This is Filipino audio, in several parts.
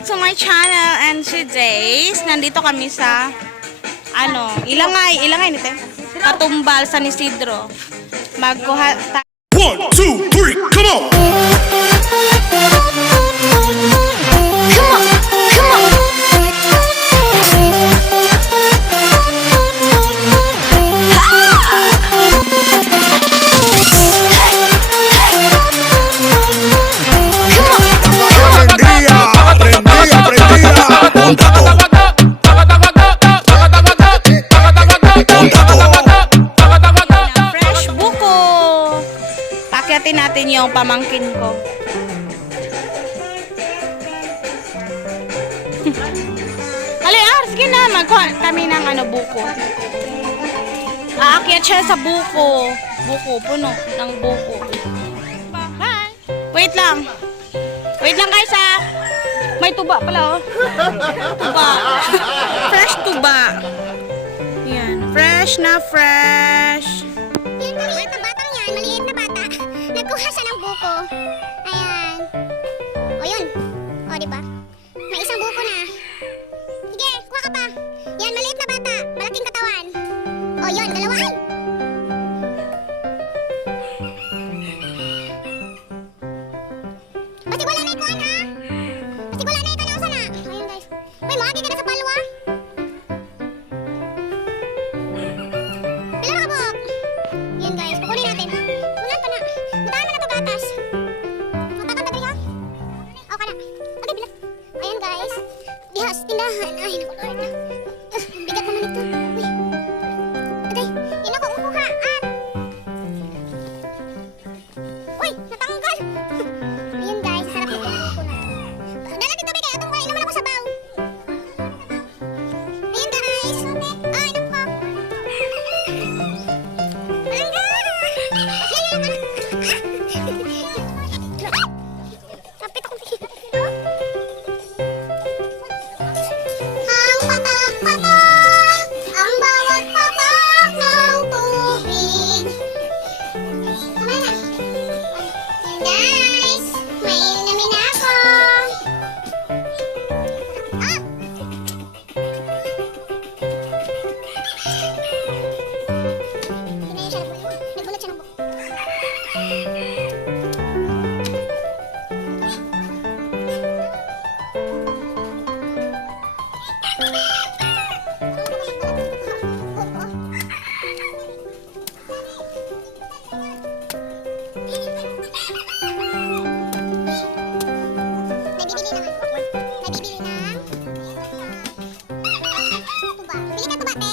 back to my channel, and today's nandito kami sa Ilangay nito. Katumbal San Isidro. Magkuha 1, 2, 3, come on! natin yung pamangkin ko. Halika, sige na, magkuha kami ng buko. Aakyat siya sa buko. Buko, puno ng buko. Bye! Wait lang. Wait lang guys ha. May tuba pala oh. Tuba. Fresh tuba. Yan. Fresh na fresh. Yung maliit na batang yan, maliit na bata. Nagkuha siya ng buko. Ayan. O yun. O diba? May isang buko na. Sige, kuha ka pa. Yan, maliit na bata. Malaking katawan. O yun, dalawa. Ay! Basta wala na ikuan ha. Basta wala na ikaw na. Ayun guys. May maagi ka na sa palwa. Pila na kabok. Yan guys, kukunin natin. Ulan pa na. Matahan na na ito gatas. Matakan na ha. O ka na. Okay, bilang. Ayan guys. Dihas, tindahan. Ay, naku Lord. Ang bigat naman ito. Uy. Okay, yun ako umuha. At. Uy, natanggal. Ayan guys, sarap nito ang buko na. Dala dito bigay. Atong kain naman ako sa baw. Ayan guys. Ay, naku. Kapit akong bigyan. Ang patak-patak, ang bawat patak ng tubig. Tama na. Guys, may inumin ako. Ah! Hindi siya nagbunot siya ng buko. Nabibili ng tuba. Bili ka tuba, te.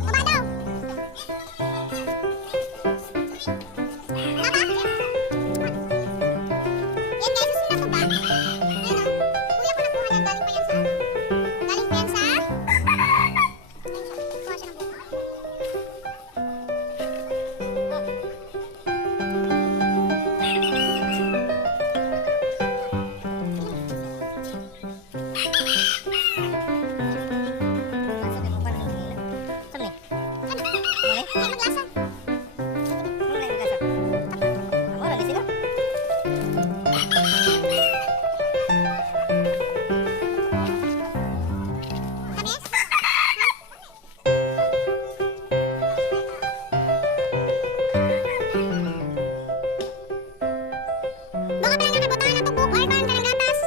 Tuba daw. Tama? Yan guys, susunod na tuba. Ayun o. Kuya ko nakuha yan. Galing pa yan sa Galing pa yan sa Ayun siya. Kuha siya ng buko. Ay, maglasa. Tamis? Baka pala nakabutangan na to buko. Ay, parang ka ng gatas.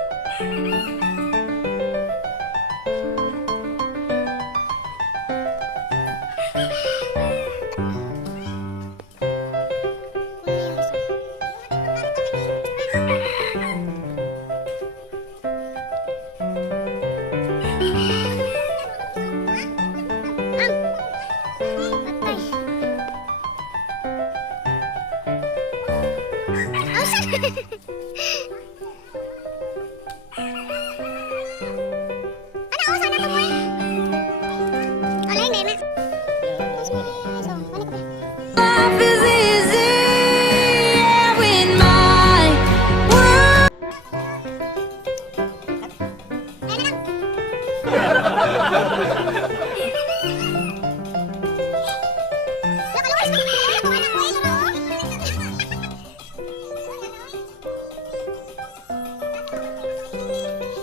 Ano usa na to boy? Alay na na. So, ano ka ba? Life is easy with my world. Ayun na lang. Nakaluwas ka. Nakuha na ko. Ayun na oh.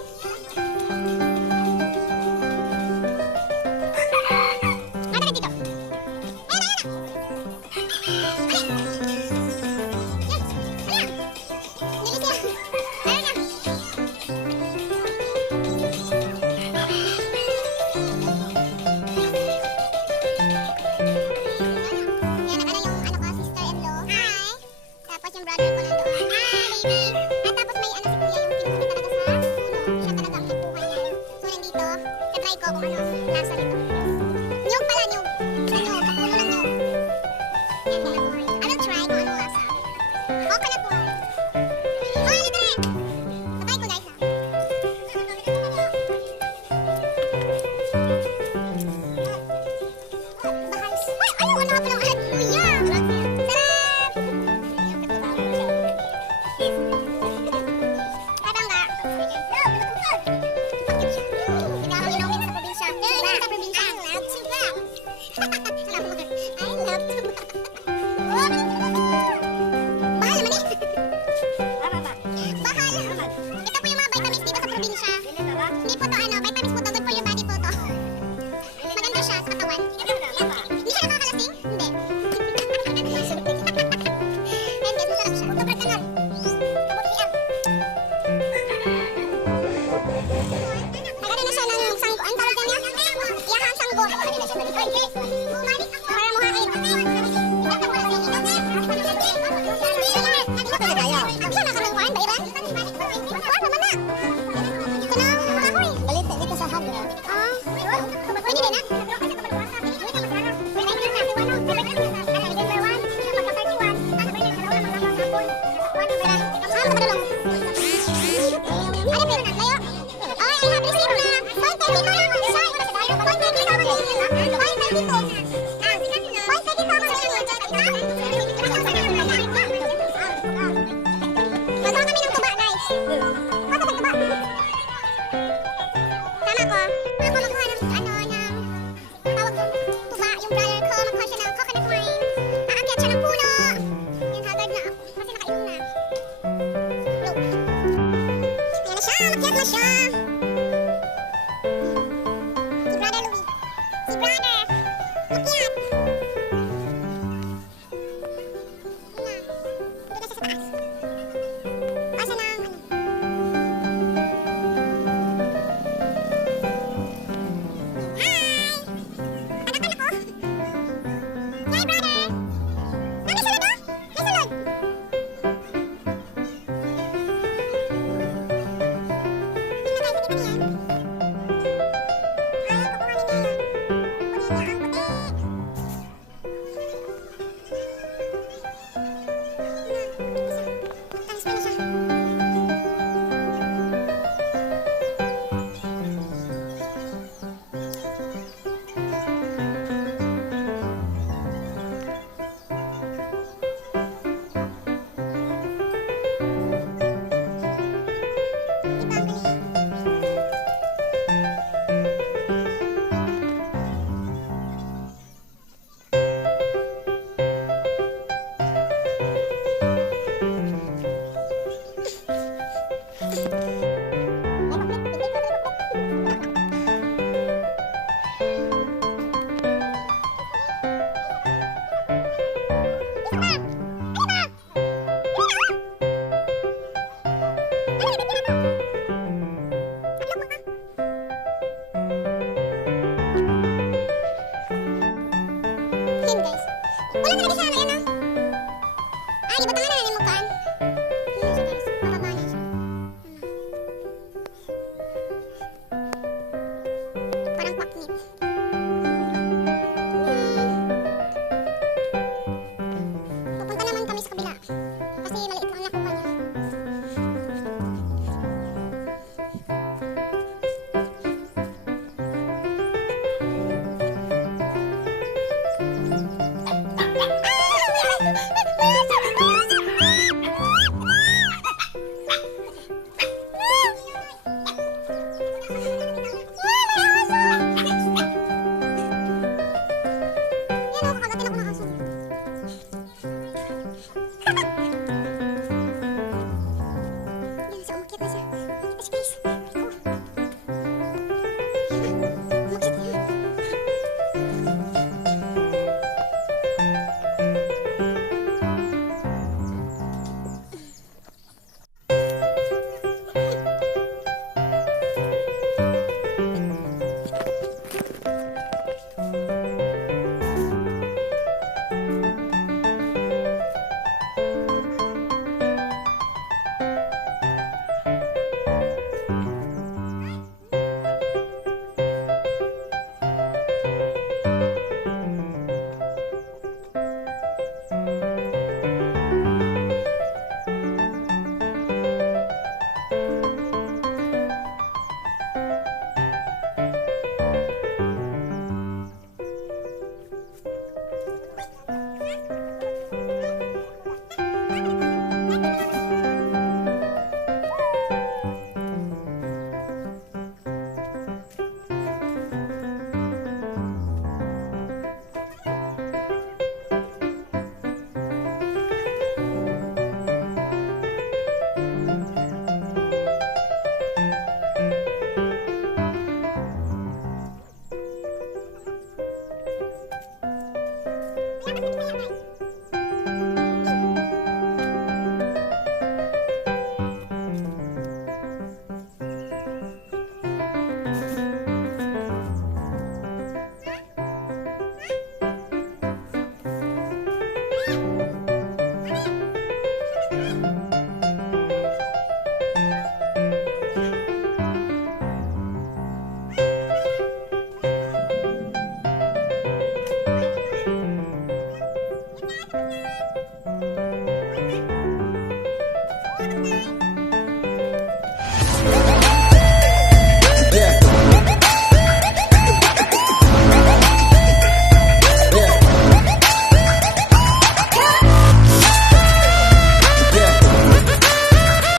makyat na siya. Si Brother Louie. Si Brother. Makyat. Yun na. Doon na siya sa taas. Pasa ng ano. Hi! Anak-anak ko. Hi, brother. Mami, sunod oh. May sunod. Tingnan tayo sa kita niyan. Ay, kukuhanin niya yan. Kukunin niya ang puti. Magtalis pa na siya. Iba ang galing. Yun guys.